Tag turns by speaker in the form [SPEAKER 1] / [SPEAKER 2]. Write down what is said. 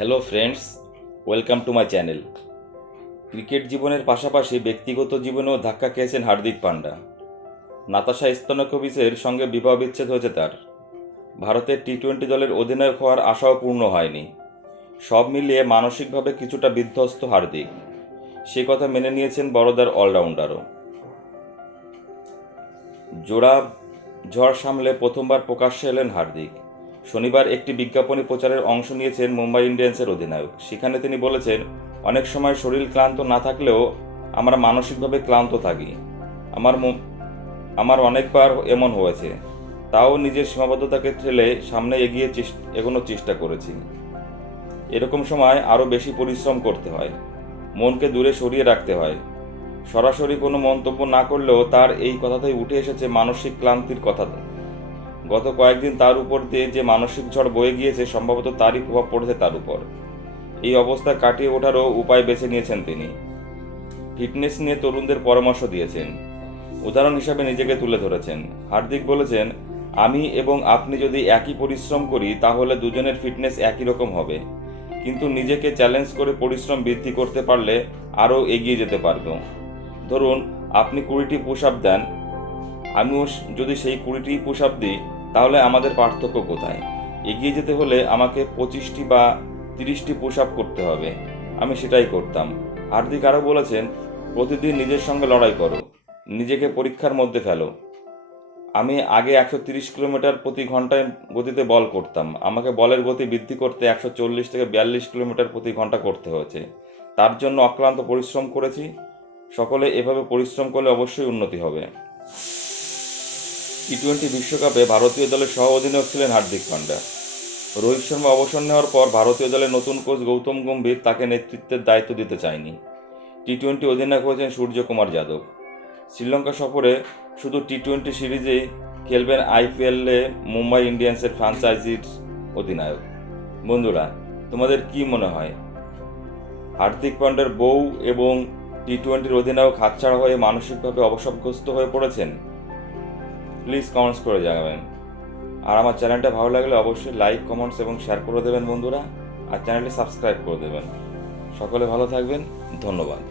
[SPEAKER 1] Hello friends welcome to my channel cricket জীবনের পাশাপাশি ব্যক্তিগত জীবনেও ধাক্কা খেয়েছেন হার্দিক পান্ডা। নাতাশা স্তনকোভিচের সঙ্গে বিবাহ বিচ্ছেদ হয়েছে তার। ভারতের টি টোয়েন্টি দলের অধিনায়ক হওয়ার আশাও পূর্ণ হয়নি। সব মিলিয়ে মানসিকভাবে কিছুটা বিধ্বস্ত হার্দিক। সে কথা মেনে নিয়েছেন বড়দার অলরাউন্ডারও জোড়া ঝড় সামলে প্রথমবার প্রকাশ্যে এলেন হার্দিক। শনিবার একটি বিজ্ঞাপনী প্রচারের অংশ নিয়েছেন মুম্বাই ইন্ডিয়ান্সের অধিনায়ক। সেখানে তিনি বলেছেন, অনেক সময় শরীর ক্লান্ত না থাকলেও আমরা মানসিকভাবে ক্লান্ত থাকি। আমার আমার অনেকবার এমন হয়েছে। তাও নিজের সীমাবদ্ধতাকে ঠেলে সামনে এগিয়ে এগোনোর চেষ্টা করেছি। এরকম সময় আরও বেশি পরিশ্রম করতে হয়। মনকে দূরে সরিয়ে রাখতে হয়। সরাসরি কোনো মন্তব্য না করলেও তার এই কথাতেই উঠে এসেছে মানসিক ক্লান্তির কথা গত কয়েকদিন তার উপর দিয়ে যে মানসিক ঝড় বয়ে গিয়েছে, সম্ভবত তারই প্রভাব পড়েছে তার উপর। এই অবস্থা কাটিয়ে ওঠারও উপায় বেছে নিয়েছেন তিনি। ফিটনেস নিয়ে তরুণদের পরামর্শ দিয়েছেন। উদাহরণ হিসাবে নিজেকে তুলে ধরেছেন। হার্দিক বলেছেন, আমি এবং আপনি যদি একই পরিশ্রম করি, তাহলে দুজনের ফিটনেস একই রকম হবে। কিন্তু নিজেকে চ্যালেঞ্জ করে পরিশ্রম বৃদ্ধি করতে পারলে আরও এগিয়ে যেতে পারব। ধরুন, আপনি কুড়িটি পুশ আপ দেন আমিও যদি সেই কুড়িটি পুশ আপ দিই, তাহলে আমাদের পার্থক্য কোথায়? এগিয়ে যেতে হলে আমাকে পঁচিশটি বা তিরিশটি পুশ আপ করতে হবে। আমি সেটাই করতাম। হার্দিক আরও বলেছেন, প্রতিদিন নিজের সঙ্গে লড়াই করো। নিজেকে পরীক্ষার মধ্যে ফেলো। আমি আগে একশো তিরিশ কিলোমিটার প্রতি ঘন্টায় গতিতে বল করতাম। আমাকে বলের গতি বৃদ্ধি করতে একশো চল্লিশ থেকে বিয়াল্লিশ কিলোমিটার প্রতি ঘণ্টা করতে হয়েছে। তার জন্য অক্লান্ত পরিশ্রম করেছি। সকলে এভাবে পরিশ্রম করলে অবশ্যই উন্নতি হবে। টি টোয়েন্টি বিশ্বকাপে ভারতীয় দলের সহ অধিনায়ক ছিলেন হার্দিক পান্ডা। রোহিত শর্মা অবসর নেওয়ার পর ভারতীয় দলের নতুন কোচ গৌতম গম্ভীর তাকে নেতৃত্বের দায়িত্ব দিতে চায়নি। টি টোয়েন্টি অধিনায়ক হয়েছেন সূর্যকুমার যাদব। শ্রীলঙ্কা সফরে শুধু টি টোয়েন্টি সিরিজেই খেলবেন আইপিএলে মুম্বাই ইন্ডিয়ান্সের ফ্রাঞ্চাইজির অধিনায়ক। বন্ধুরা, তোমাদের কি মনে হয়? হার্দিক পান্ডার বউ এবং টি টোয়েন্টির অধিনায়ক হাতছাড়া হয়ে মানসিকভাবে অবসাদগ্রস্ত হয়ে পড়েছেন? প্লিজ কমেন্টস করে জানাবেন। আর আমার চ্যানেলটা ভালো লাগলে অবশ্যই লাইক কমেন্টস এবং শেয়ার করে দেবেন বন্ধুরা। আর চ্যানেলটি সাবস্ক্রাইব করে দেবেন। সকলে ভালো থাকবেন। ধন্যবাদ।